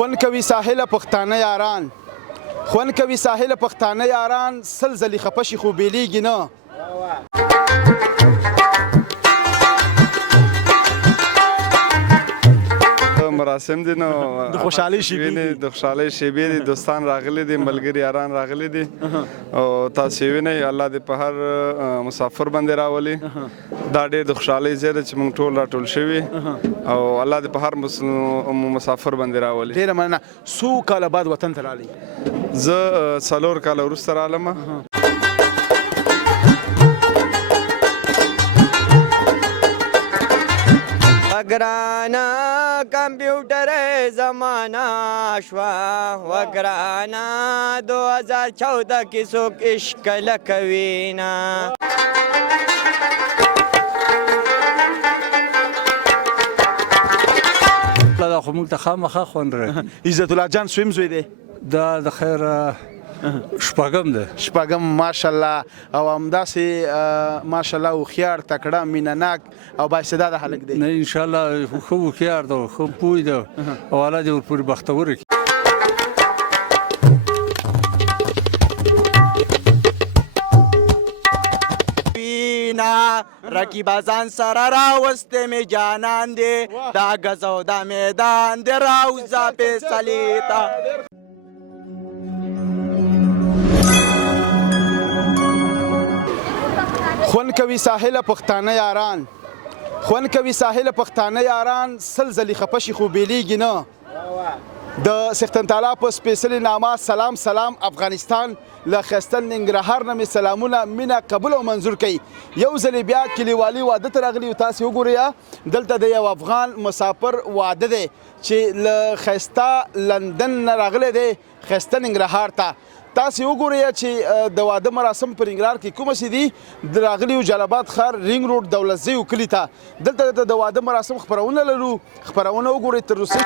خوند کوي ساحل پښتانه یاران خوند کوي ساحل پښتانه یاران سل ځلې خفه شي خو بیلیږي نه مراسم دي نو د خوشحالۍ شېبې دي د خوشحالۍ شېبې دي دوستان راغلي دي ملګري یاران راغلي دي او تاسو وینئ الله دې په هر مسافر باندې راولي دا ډېر د خوشحالۍ ځای دی چې موږ ټول راټول شوي او الله دې په هر مسافر باندې راولي ډېره مننه څو کاله بعد وطن ته راغلئ زه 4 کاله وروسته رالم وگرانا کمپیوٹر زمانہ شوا وگرانا 2014 کی سوک عشق لکوینا دا خو موږ ته خامخا خوند راکړي عزت الله جان سویم زوی دی دا د خیر شپږم دی شپږم ماشاءالله او همداسې ماشاءالله هوښیار تکړه مینه ناک او بااستعداده هلک دی نه انشاءالله ښه هوښیار دی ښه پوه دی او الله دې ورپورې بختور کړي رکی بازان سره راوسته می جانان دی دا غزو دا میدان دی راوزا فیصلې ته خوند کوي ساحل پښتانه یاران خوند کوي ساحل پښتانه یاران سل ځلې خفه شي خو بیلیږي نه د سختن تعالی په سپېڅلې نامه سلام سلام افغانستان له ښایسته ننګرهار نه مې سلامونه مینه قبول او منظور کوي یو ځلې بیا کلیوالي واده ته راغلي یو تاسې وګورئ دلته د یو افغان مسافر واده دی چې له ښایسته لندن نه راغلی دی ښایسته ننګرهار ته تاسې وګورئ چې د واده مراسم په ننګرهار کې کومه سي دي د راغلیو جلال ښار رینګ روډ دولتزیو کلي ته دلته د واده مراسم خپرونه لرو خپرونه وګورئ تر روسي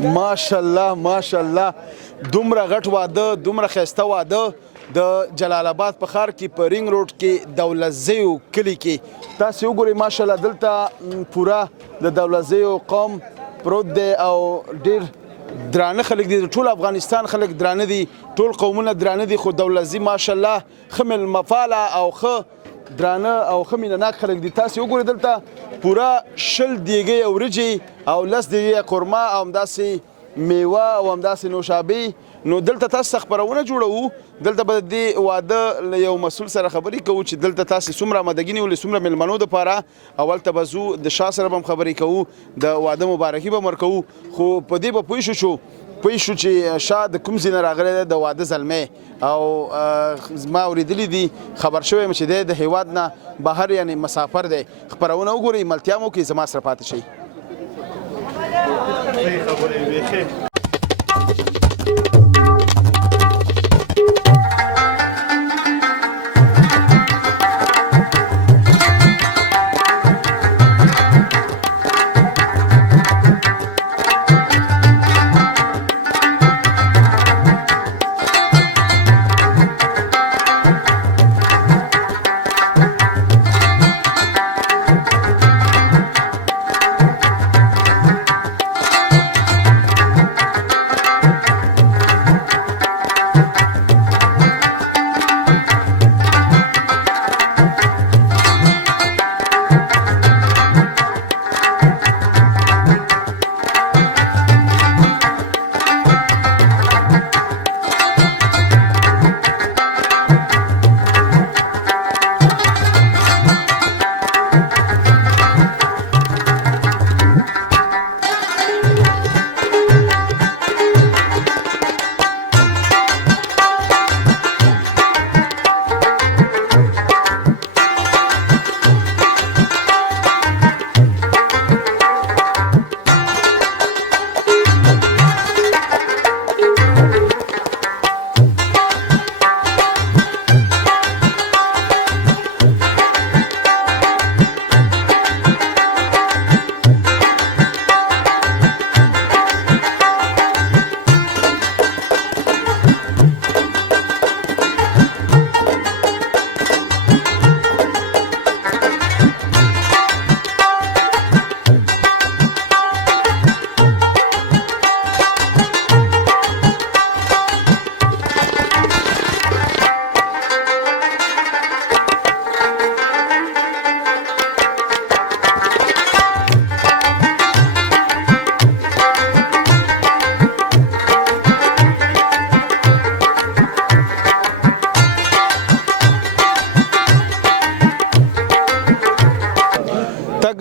ماشاءالله ماشاءالله دومره غټ واده دومره ښایسته واده د جلال آباد په ښار کې په رینګ روډ کې دولتزیو کلي کې تاسې وګورئ ماشاءالله دلته پوره د دولتزیو قوم پروت دی او ډېر درانه خلک دي ټول افغانستان خلک درانه دي ټول قومونه درانه دي خو دولتزي ماشاءالله ښه میلمهپاله او ښه درانه او ښه مینهناک خلک دي تاسې وګورئ دلته پوره 20 دیګۍ وریجې او 10 دیګۍ قورمه او همداسې میوه او همداسې نوشابې نو دلته تاسو خبرونه جوړوو دلته به د دې واده له یو مسؤل سره خبرې کوو چې دلته تاسې څومره آمادګي نیولې څومره میلمنو دپاره اول ته به ځو د شاه سره به هم خبرې کوو د واده مبارکي به هم ورکوو خو په دې به پوه شو چې شاه د کوم ځای نه راغلی دی د واده زلمی او ما اورېدلی دي خبر شوی یم چې دی د هیواد نه بهر یعنې مسافر دی خپرونه وګورئ ملتیا مو کې زما سره پاتې شئ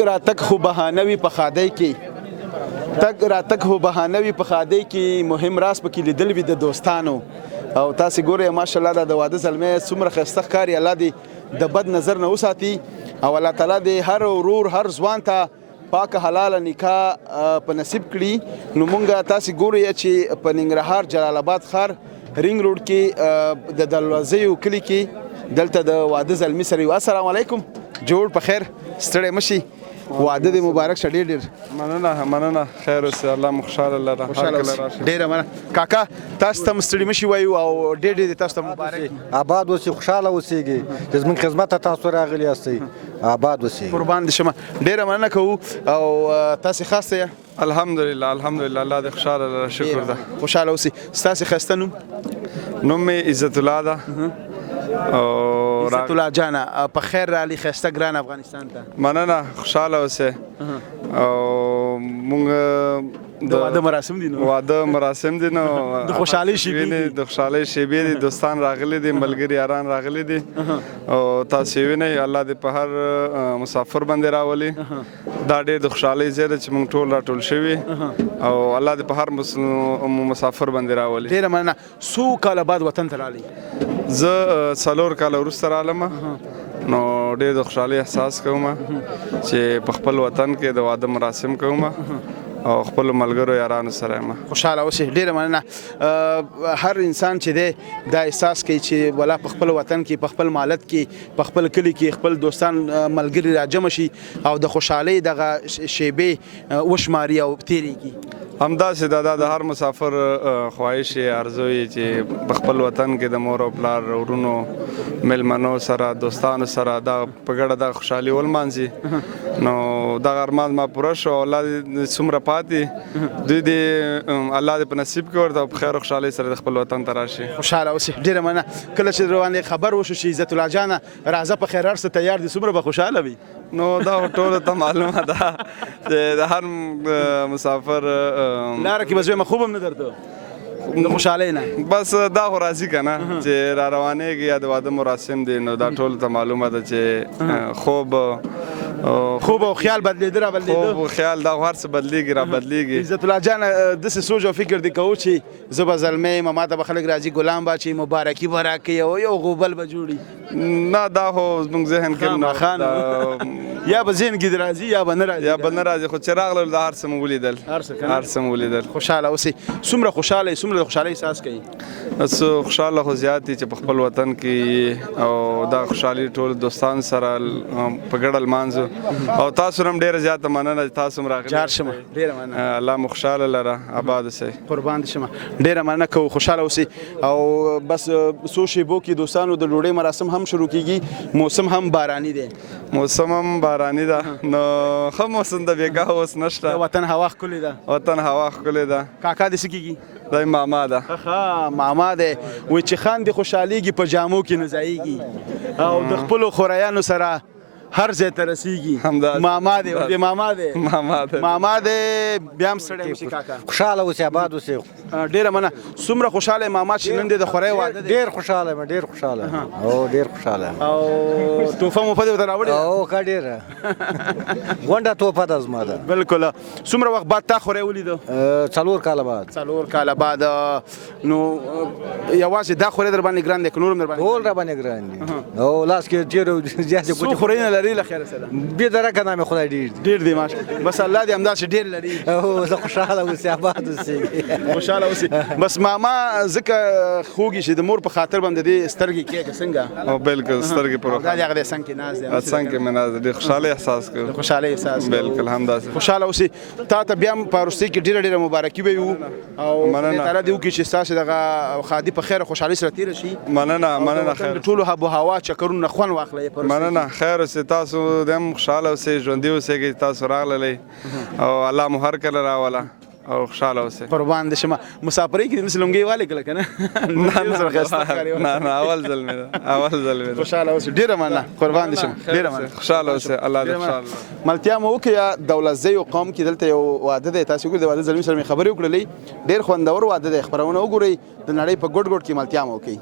راتګ خو بهانه وي په ښادۍ کې تګ راتګ خو بهانه وي په ښادۍ کې مهم راز پکې لیدل وي د دوستانو او تاسې ګورئ ماشاءالله دا د واده زلمی څومره ښایسته ښکاري الله دې د بد نظر نه وساتي او الله تعالی دې هر ورور هر ځوان ته پاکه حلاله نکاح په نصیب کړي نو مونږ تاسې ګورئ چې په ننګرهار جلال آباد ښار رینګ روډ کې د دلوزیو کلي کې دلته د واده زلمي سره یو السلام علیکم جوړ په خیر ستړی مشي واده دې مبارک شه ډېر مننه خیر اوسې الله مو خوشحاله لره ډېره مننه کاکا تاسو ته هم ستړي مشي وایو او ډېر ډېر تاسو ته مبارک آباد اوسئ خوشحاله اوسېږئ چې زموږ خدمت ته تاسو راغلي یاستئ آباد اوسئ قربان دې شمه ډېره مننه کوو او تاسې خاص ته الحمدلله الله دې خوشحاله لره شکر ده خوشحاله اوسئ ستاسې ښایسته نوم مې عزت الله ده عزت الله جانه په خیر راغلي ښایسته ګران افغانستان ته مننه خوشحاله اوسئ او موږ د واده مراسم دي نو واده مراسم دي نو د خوشحالۍ شېبې د خوشحالۍ شېبې دي دوستان راغلي دي ملګري یاران راغلي دي او تاسې وینئ الله دې په هر مسافر باندې راولي دا ډېر د خوشحالۍ ځای ده چې موږ ټول راټول شوي او الله دې په هر مسافر باندې راولي ډېره مننه څو کاله بعد وطن ته راغلي زه 4 کاله وروسته رالم نو ډېر د خوشحالۍ احساس کوم چې په خپل وطن کې د واده مراسم کوم او خپل ملګرو یارانو سره یم خوشحاله اوسئ ډېره مننه هر انسان چې دی دا احساس کوي چې ولا په خپل وطن کې په خپل مالت کې په خپل کلي کې خپل دوستان ملګري راجمع شي او د خوشحالۍ دغه شیبې وشماري او تېرېږي همداسې دا د هر مسافر خواهش ارزو یې چې په خپل وطن کې د مور او پلار ورونو میلمنو سره دوستانو سره دا په ګډه د خوشحالي ولمانځي نو دغه ارمان ما پوره شو او الله دې څومره پاتې دوی دې الله دې په نصیب کړي ورته په خیر او خوشحالۍ سره د خپل وطن ته راشي خوشحاله اوسې ډېره مننه کله چې روانې خبر وشو چې عزت الله جانه راځه په خیر هر څه تیار دي څومره به خوشحاله وي نو دا ټولو ته معلومه ده چې د هر مسافر لاره کې به زویمه خوب هم نه درته د خوشحالۍ نه بس دا خو راځي که نه چې را روانېږي یا د واده مراسم دی نو دا ټولو ته معلومه ده چې خوب او خیال بدلېده را بدلېده خوب او خیال دا هر څه بدلېږي را بدلېږي عزت الله جان داسې سوچ او فکر دې کوو چې زه به زلمی یم ما ته به خلک راځي ګلان باچي مبارکي به راکوي او یو غوبل به جوړي نه دا خو زموږ ذهن کې یا به ذهن کې راځي یا به نه راځي یا به نه راځي خو چې راغلل دا هر څه مو ولیدل هر څه مو ولیدل خوشحاله اوسئ څومره خوشحاله څومره د خوشحالۍ احساس کوي بس خوشحاله خو زیات دي چې په خپل وطن کې او دا خوشحالي ټول دوستان سره په ګډه لمانځو او تاسو هم ډېره زیاته مننه چې تاسو هم راغلي جار شمه ډېره مننه الله مو خوشحاله لره آباد اوسئ قربان دي شمه ډېره مننه کوو خوشحاله اوسئ او بس څو شیبو کې دوستانو د ډوډۍ مراسم هم شروع کیږي موسم هم باراني دی موسم هم باراني ده نو ښه موسم ده بېګاه اوس نشته وطن هوا ښکلې ده وطن هوا ښکلې ده کاکا دې څه کیږي دا ماما ده ښه ماما دی وایي چې خان دې خوشحالېږي په جامو کې نه ځایږي او د خپلو خوریانو سره هر ځای ته رسیږي ماما دی ماما دی بیا هم ستړی مشي کاکا خوشحاله اوسې آباد اوسې ډېره مننه څومره خوشحاله ماما چې نن دې د خورۍ واده دی ډېر خوشحاله یم ډېر خوشحاله او ډېر خوشحاله او توفه موفه دې ورته راوړې او ښه ډېره غونډه توفه ده زما ده بلکل څومره وخت بعد تا خورۍ ولیدو 4 کاله بعد 4 کاله بعد نو یوازې دا خورۍ در باندې ګران دی که نور هم در باندې ټول را باندې ګران دي او لاس کې ډېرو زیاتې څو خورۍ نه لري له خیره سره بېدرکه نامې خدای ډېر دی ماشاءالله بس الله دې همداسې ډېر لري او زه خوشحاله اوسې آباد اوسې خوشحاله اوسې بس ماما ځکه خوږي چې د مور په خاطر باندې دې سترګې کېږي څنګه او بالکل سترګې پر دا دې هغه دې څنګ کې ناز دی څنګ کې مې ناز دی خوشحالۍ احساس کوو خوشحالۍ احساس بالکل همداسې خوشحاله اوسې تا ته بیا هم په وروستۍ کې ډېره مبارکي به وي او خدای تعالی دې وکړي چې ستاسې دغه ښادي په خیر او خوشحالۍ سره تېره شي مننه خیر د ټولو آب و هوا چکرونو نه خوند واخلئ مننه خیر اوسې تاسو د هم خوشحاله اوسئ ژوندي اوسئ تاسو راغللی او الله مو هر کله راوله او خوشحاله اوسئ قربان دې شمه مسافرۍ کې دې داسې لونګۍ والې کړه که نه نه اول ځل مې ده خوشحاله اوسئ ډېره مننه قربان دې شم ډېره مننه خوشحاله اوسئ الله دې خوشحاله ملتیا مو وکړه دولتزیو قوم کې دلته یو واده دی تاسو وګورئ د واده زلمي سره مې خبرې وکړلې ډېر خوندور واده دی خپرونه وګورئ د نړۍ په ګوټ ګوټ کې ملتیا مو وکړئ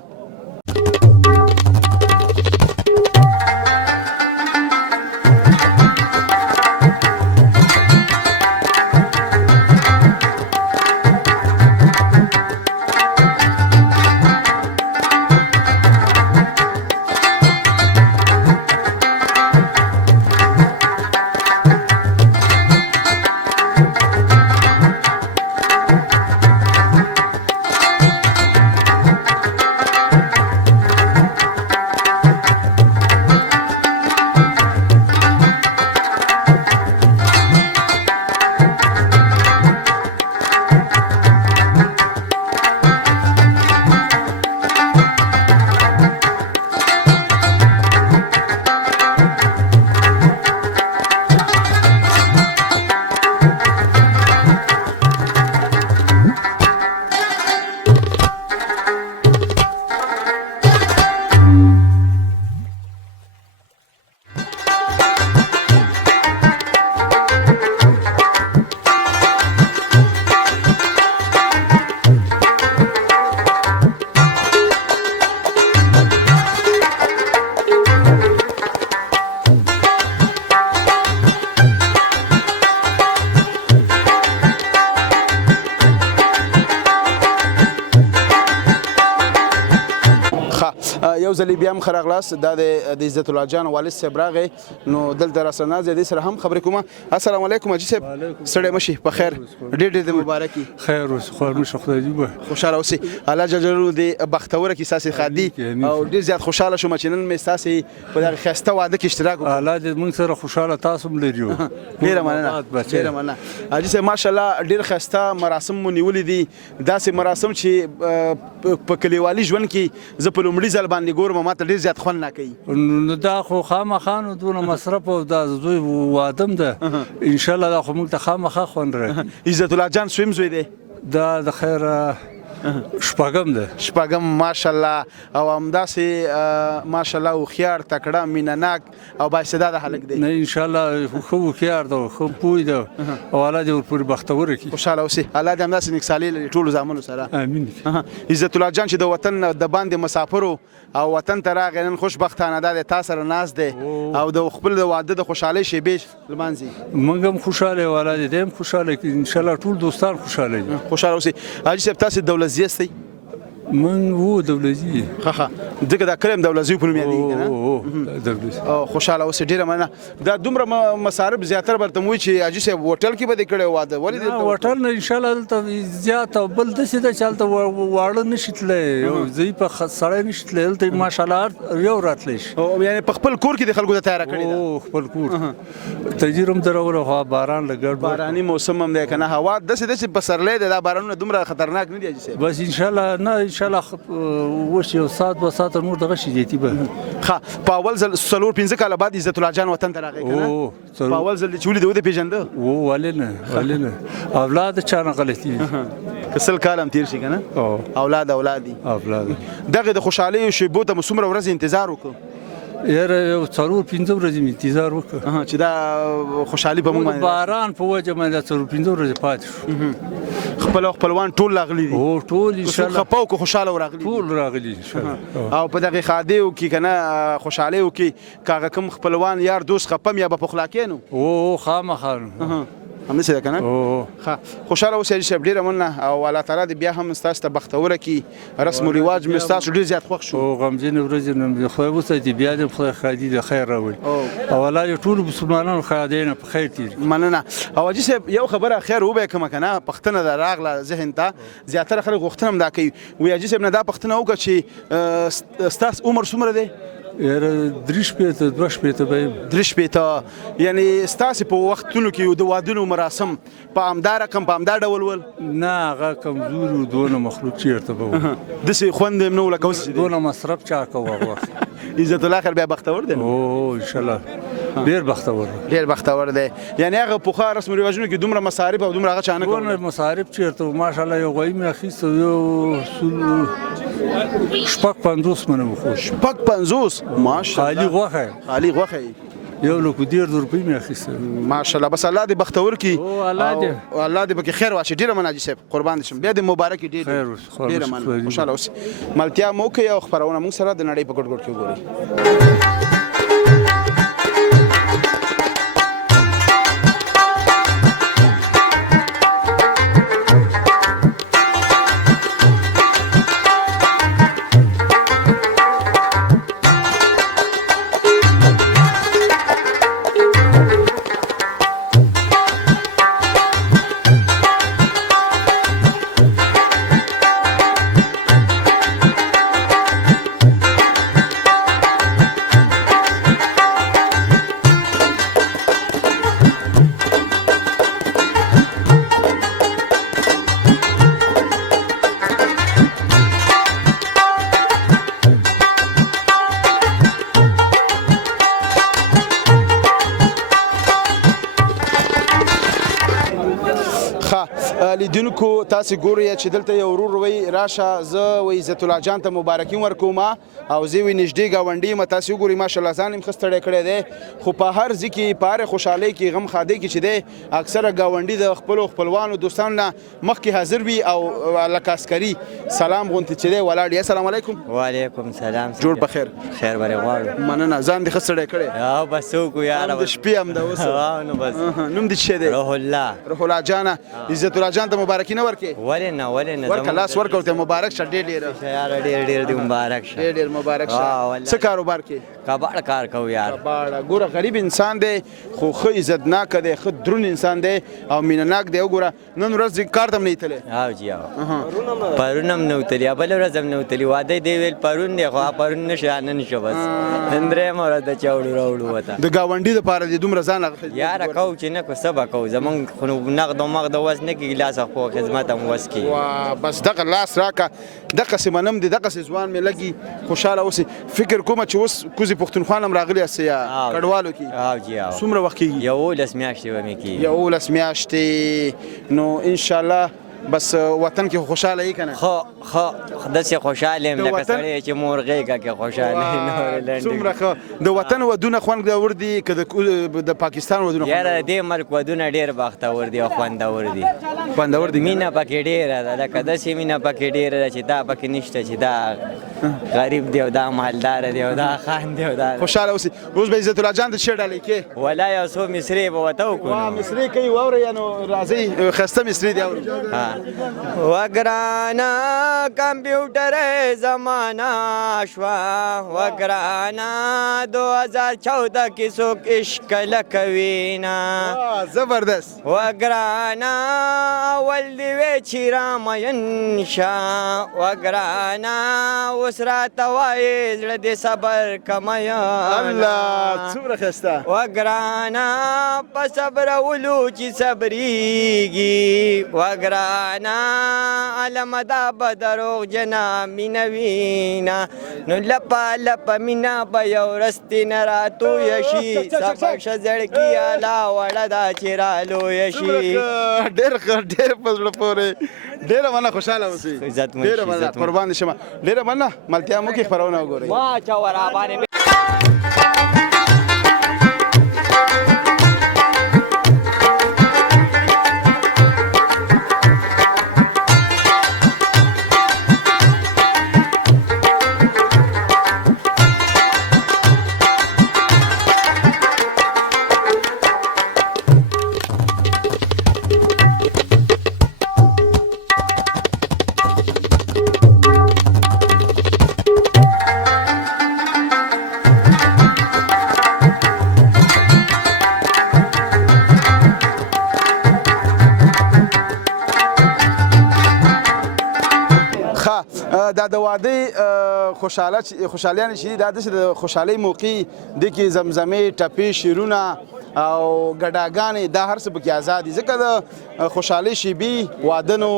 یو ځلې بیا هم ښه راغلاست دا د عزت الله جان والد صاحب راغی نو دلته راسره ناست دی دې سره هم خبرې کومه السلام علیکم حاجي صاحب ستړی مه شي په خیر ډېر ډېر د مبارکي خیر اوس خوارمشه خدای دې به خوشحاله اوسئ الله جل جلاله دې بختوره کړي ستاسې ښادي او ډېر زیات خوشحاله شوم چې نن مې ستاسې په دغه ښایسته واده کې اشتراک وکړ الله دې موږ سره خوشحاله تاسو هم لري ډېره مننه ډېره مننه حاجي صاحب ماشاءالله ډېر ښایسته مراسم مو نیولي دي داسې مراسم چې په کلیوالي ژوند کې زه په لومړي ځل باندې ګورم ما ته ډېر زیات خوند راکوي نو دا خو خامخا نو دونه مصرف او دا زوی وادم ده انشاءالله دا خو موږ ته خامخا خوند راکوي عزت الله جان سویم زوی دی دا د خیره شپږم ده شپږم ماشاءالله او همداسې ماشاءالله هوښیار تکړه مینه ناک او بااستعداده هلک دی نه انشاءالله ښه هوښیار ده ښه پوه ده او الله دې ورپورې بختوره کړي خوشحاله اوسئ الله دې همداسې نیکسالي لري ټولو زامنو سره امین عزت الله جان چې د وطن د باندې مسافرو او وطن ته راغی نن خوشبختانه دا دی تا سره ناست دی او د خپل د واده د خوشحالۍ شیبې لمانځي موږ هم خوشحاله یو الله دې هم خوشحاله کړي انشاءالله ټول دوستان خوشحاله دي خوشحاله اوسئ حاجي صاحب تاسې دولتزي یاستئ من وو دولتي ښه ځکه دا کلی هم دولتزي په نوم یادېږي که نه دولتي خوشحاله اوسئ ډېره مننه دا دومره مصارف زیاتره به ورته مو وایي چې حاجي صاحب هوټل کې به دې کړی واده ولې هوټل نه انشاءالله دلته زیات او بل داسې ده چې هلته واړه نشي تللی یو ضعیفه سړی نشي تللی دلته ماشاءالله یو راتلی شي یعنې په خپل کور کې د خلکو ته تیاره کړې ده خپل کور تجیر هم دروله خو باران له ګډ باراني موسم هم دی که نه هوا داسې ده چې پسرلی دی دا بارانونه دومره خطرناک نه دي حاجي صاحب بس انشاءالله نه انشاءالله اوس یو ساعت دوه ساعته نور دغه شي زیاتي به ښه په اول ځل څلور پنځه کاله بعد عزت الله جان وطن ته راغی که نه په اول ځل چې ولید ودې پېژنده ولې نه اولاد چا نه غلطي دي که سل کاله هم تېر شي که نه اولاد دي دغې د خوشحالۍ شیبو ته مو څومره ورځې انتظار وکړو یاره یو څلور پنځه ورځې مې انتظار وکړ چې دا خوشحالي په موږ باندې باران په وجه باندې څلور پنځه ورځې پاتې شو خپل او خپلوان ټول راغلي دي ټول انشاءالله خپه او که خوشحاله راغلي ټول راغلي انشاءالله او په دغې ښادیو کې که نه خوشحالیو کې که هغه کوم خپلوان یار دوست خپه م یا به پخلا کې نو خامخا همداسې ده که نه ښه خوشحاله اوسئ حاجي صاحب ډېره مننه او الله تعالی دې بیا هم ستاسو ته بختوره کړي رسم و رواج مې ستاسو ډېر زیات خوښ شو غمجنې ورځې نن خدای وساتي بیا دې خدای ښادي د خیر راوړي او الله دې ټولو مسلمانانو ښادۍ نه په خیر تېر مننه او حاجي صاحب یو خبره خیر وبه کومه که نه پوښتنه ده راغله ذهن ته زیاتره خلک غوښتنه هم دا کوي وایي حاجي صاحب نه دا پوښتنه وکړه چې ستاسو عمر څومره دی یاره درې شپېته دوه شپېته به یم درې شپېته یعنې ستاسې په وختونو کې د وادونو مراسم په همدا رقم په همدا ډول ول نه هغه کمزوري و دونه مخلوق چېرته به و داسې خوند یې نه و لکه اوس چې دی دونه مصرف چا کوه هغه وخت عزت الله خیر بیا بختور دی انشاءالله ډېر بختور ډېر بختور دی یعنې هغه پخوا رسم و رواجونو کې دومره مصارف او دومره هغه چا نه کول دونه مصارف چېرته و ماشاءالله یو غویي مې اخیسته یو شپږ پنځوس منه وخوړ شپږ پنځوس خالي غوښه خالي غوښه یو لکو ډېر روپۍ مې اخیسته ماشاءالله بس الله دې بختور کړي الله دې پکې خیر واچي ډېره مننه حاجي صاحب قربان دې شم بیا دې مبارک ډېره مننه خوشحاله اوسئ ملتیا مو کوي او خپرونه موږ سره د نړۍ په ګوټ ګوټ کې وګورئ لیدونکو تاسو ګورئ چې دلته یو ورور وی راشه زه وی عزت الله جان ته مبارکي ورکوم او زه وی نږدې ګاونډي یم تاسو وګورئ ماشاءالله ځان هم ښه ستړی کړی دی خو په هر ځای کې په هرې خوشحالۍ کې غم ښادۍ کې چې دی اکثره ګاونډي د خپلو خپلوانو دوستانو نه مخکې حاضر وي او لکه عسکري سلام غوندې چې دی ولاړ یې السلام علیکم وعلیکم سلام جوړ په خیر خیر برې غواړو مننه ځان دې ښه ستړی کړی بس وکړو یاره د شپې هم ده اوس نو بس نوم دې څه دی روح الله روح الله جانه عزت الله الله جان ته مبارکي نه ورکې ولې نه ورکه لاس ورکه ورته مبارک شه ډېر یار ډېر مبارک شه ډېر مبارک شه څه کاروبار کې کباړ کار کوو یار باړه ګوره غریب انسان دی خو ښه عزتناک دی ښه دروند انسان دی او مینهناک دی وګوره نن ورځ کار ته هم نه ایتلی او جی او پرون هم نه وتلي بله ورځ هم نه وتلي واده دی ویل پرون دی خو پرون نشه نن شو بس نن درېیمه ورځ د چاوړو راوړو وته د ګاونډي دپاره دې دومره ځان یاره کوو چې نه کو څه به کوو زمونږ خو نقد و مغد وس نه کېږي لاس خو خدمت هم وس کېږي بس دغه لاس راکه دغسې منم دی دغسې ځوان مې لګي خوشحاله اوسې فکر کومه چې اوس کوزي پښتونخوا هم راغلي یاستئ یا کډوالو کې او جی او څومره وخت کېږي 11 میاشتې به مې کېږي 11 میاشتې نو انشاءالله بس وطن کې خوشحاله یې که نه خو داسې خوشحاله یم لکه سړی چې مور غېږه کې خوشحاله وي څومره ښه د وطن ودونه خوندور دي که د پاکستان ودونه یاره د دې ملک ودونه ډېر بختور دي او خوندور دي خوندور دي مینه پکې ډېره ده لکه داسې مینه پکې ډېره ده چې دا پکې نشته چې دا غریب دی او دا مالدار دی او دا خان دی او دا خوشحاله اوسئ اوس به عزت الله جان ته څه ډالۍ کې ولا یو څو مصرې به ورته وکړو مصري کوي واورئ نو راځئ ښایسته مصري دي اورو وگرانا کمپیوٹر زمانہ شوا وگرانا 2014 کی سوک عشق لکوینا زبردست وگرانا اول دیوی چی رامین شا وگرانا وسرا توائی زرد صبر کمیانا الله څومره ښایسته وگرانا پا صبر ولو چی صبریگی وگرانا علم دا بدروغ جنا مینوینا نو لپا مینا با یو رستی نراتو یشی سبک شزړکی علا وړه دا چرالو یشی ډېر په زړه پورې ډېره مننه خوشحاله اوسئ ډېره مننه قربان دې شمه ډېره مننه ملتیا مو کې خپرونه وګورئ ما چا ورابانې دا د واده خوشحالیانې چې دي دا داسې د خوشحالۍ موقع دي کې زمزمې ټپې شعرونه او ګډاګانې دا هر څه پکې آزاد دي ځکه د خوشحالۍ شیبې واده نو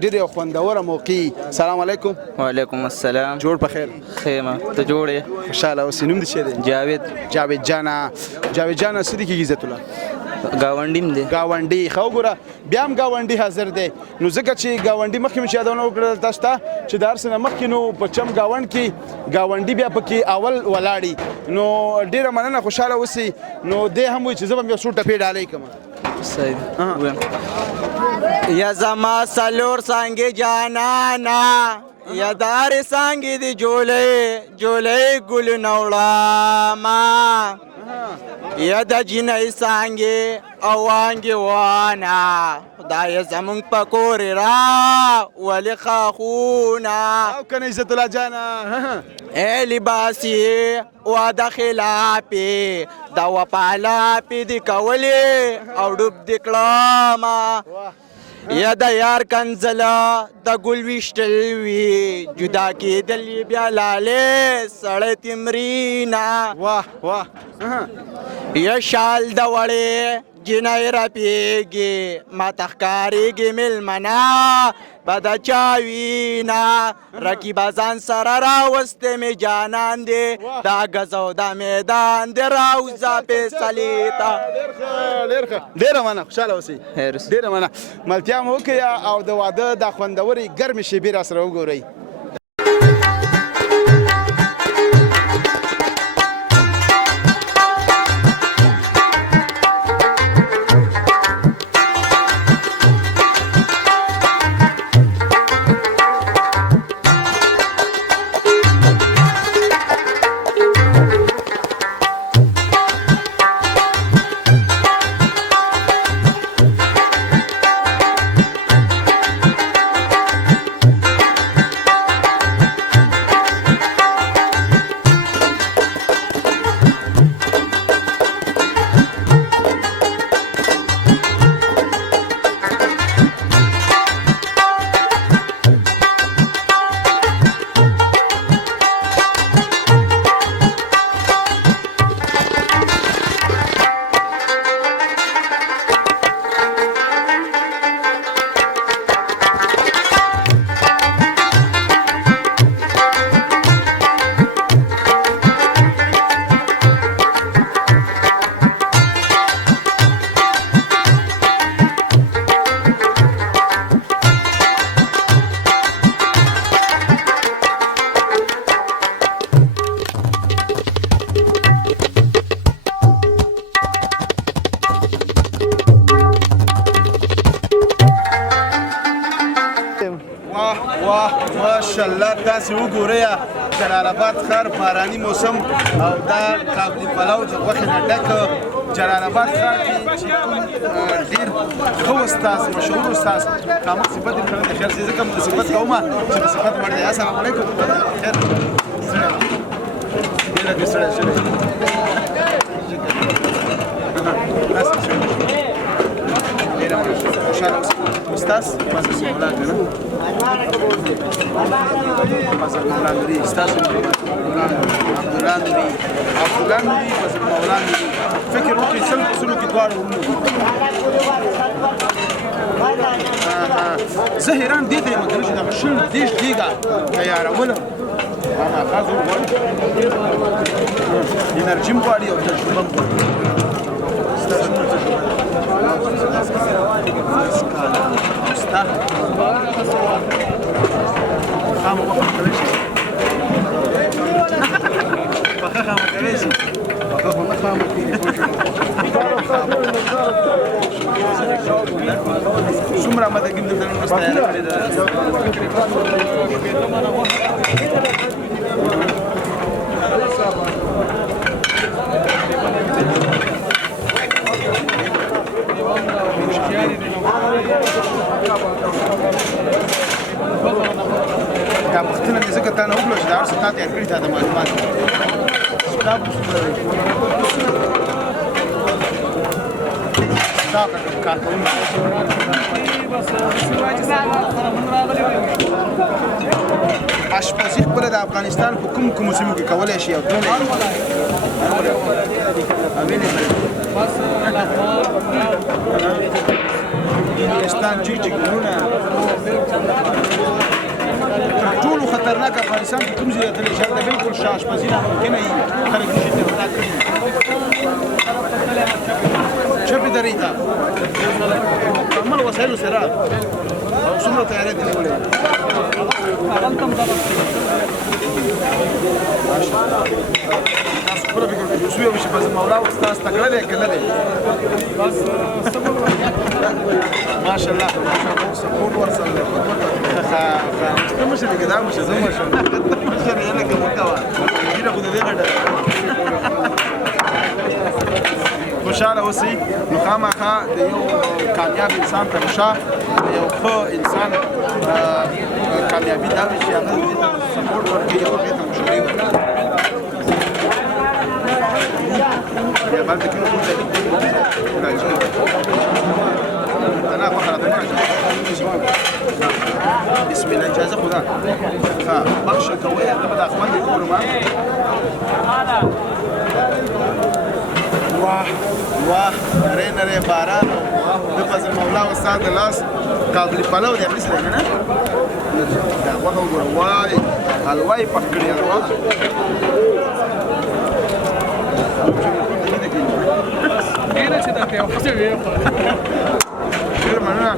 ډېرې یو خوندوره موقع سلام علیکم وعلیکم السلام جوړ په خیر خیمه ته جوړ یې خوشحاله اوسې نوم دې څه دی جاوید جانه څه دي کېږي عزت الله ګاونډیم دی ګاونډي ښه وګوره بیا هم ګاونډي حاضر دی نو ځکه چې ګاونډي مخکې مې چې یادونه وکړل تاسو ته چې د هر څه نه مخکې نو په چم ګاونډ کې ګاونډي بیا پکې اول ولاړي نو ډېره مننه خوشحاله اوسئ نو دی هم وایي چې زه به هم یو څو ټپې ډالۍ کړم یا زما سلور سانګې جانانا یا دار سانګې دی جولۍ ګل نوړاما یا د جنۍ سانګې او وانګې وانا خدای زمونږ په کور را ولې خاخونه او که نه عزت الله جانه ای لباسی واده خلافې د وفا لاپې دې کولې او ډوب دې کړمه یا د یار کنځله د ګل ویشتل وي جدا کېدل یې بیا لالې سړی تمرینه یا شال د وړې جنۍ رپېږي ما ته ښکارېږي مېلمنه بده چا وینا رقیبه ځان سره راوستې مې جانان دی دا ګزو دا میدان دی راوځه فیصلې ته ډېره مننه خوشحاله اوسئ ډېره مننه ملتیا مو وکړئ او د واده دا خوندورې ګرمې شېبې را سره وګورئ ماشاءالله تاسو وګورئ جلال آباد ښار باراني موسم او دا قابلي پلو د غوښې نه ډک جلال آباد ښار کې چې کوم ډېر ښه استاد مشهور استاد قامت صفت یې کړی د خیر زه کوم صفت کوم چې د صفت وړ دی. السلام علیکم خیر ډېر دې سره شوی خوشحاله اوسئ. استاذ فضل مولا که نه فضل مولا نوري استاذ عبدالله نوري فضل مولا نوري فکر وکړئ سلو کې دواړه ورونه دي. زه حیران دې ته یم کنه چې دغه شل دېرش دیګه تیاروله هغه زور غواړي انرژي هم غواړي او تجربه هم غواړي. Está. Vamos a cabeza. Baja la cabeza. Sumra ma da gimda da nasta دا پښتنه دې ځکه تا نه وکړه چې د هر څه تا ته یاد کړي تا د معلومات ستا کار کوونکی اشپزي خپله د افغانستان په کومو سیمو کې کولی شي او تللی انګلستان جیجي ګلونه تر ټولو خطرناک افغانستان کې کوم ځای تللی شي هلته بلکل شاه اشپزي ناممکنه وي خلک نشي ترې ودا کړي چپې درې ته کامل وسایلو سره او څومره تیاری دې نیولې تاسو پوره فکر کوئ اوس ویل چې فضل مولا استاد تکړه دی که نه دی ماشاءالله سپورټ ورسره دی ته مشر یې که دا مشر زه مشر مشر یې لکه موټه وه ګیره خو د دې غټه خوشحاله اوسئ نو خامخا د یو کامیاب انسان تر شا د یو ښه انسان کامیابي دا وي چې هغه دې ته سپورټ ورکړي او هغې ته مشورې ورکړي بیا بلته کې أنا فخر بسم الله إجازة خدا بخشة قوية تبدأ أخوان يقولوا ما واه واه نري نري باران فضل مولا استاد لاس قابل پلو دی مثل نه دا واه وګوره وای حلوای پکړی حلوا ډېر مننه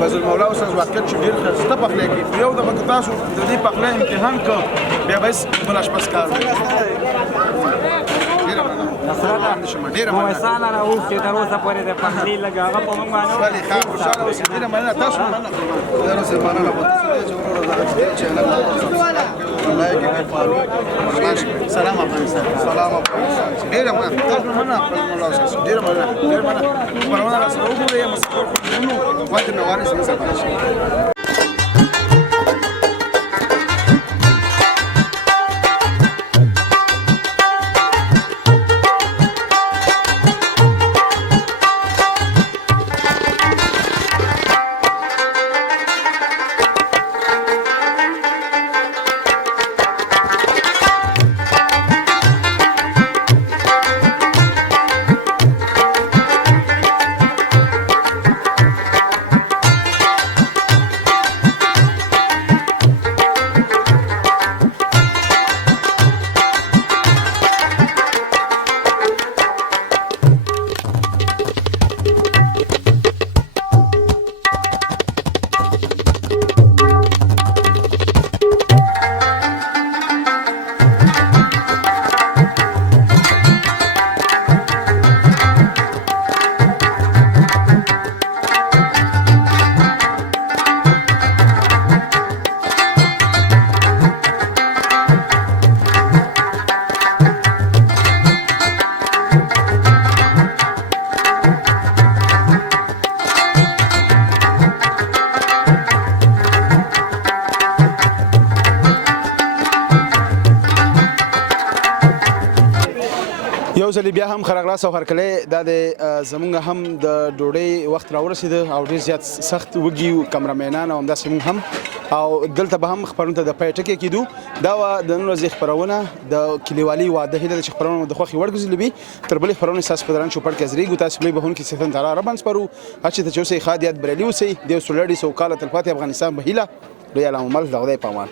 فضل مولا استاد واقعیت چې ډېر ښایسته پخلی کوي یو دفعه که تاسو د دې پخلی امتحان کړ بیا به هېڅ بل اشپز کار ډېره مننه ډېره مننه ساله راوستې تر اوسه پورې د پخلي لږ هغه په موږ باندې ولې ښه خوشحاله اوسئ ډېره مننه تاسو مننه ډېره مننه په تاسو چې وروره دغه چینل لایک یې فالو سلام افغانستان سلام افغانستان ډېره مننه تاسو مننه مولا استاد ډېره مننه پرونه راسره وګورئ مسکور خو وخت نه وارث نه ساتل شي بیا هم خراغلاس او هرکلی دا د زمونږ هم د ډوډۍ وخت راورسېده او ډېر زیات سخت وږي کمرمینان او همداسې مونږ هم او دلته به هم خپرونې ته د پای ټکی کېدو دا وه د نن ورځې خپرونه د کلیوالي واده هیله ده چې خپرونه مو د خوښې وړ ګرځېدلې وي تر بلې خپرونې ستاسو په دران چوپړ کې حاضرېږو تاسو لوی بهونکي څښتن تعالی ربان سپارو هر چېرته چې اوسئ ښاد یاد بریالي اوسئ د یو سوکاله تلپاتې افغانستان به هیله لوی علامه مل د خدای په امان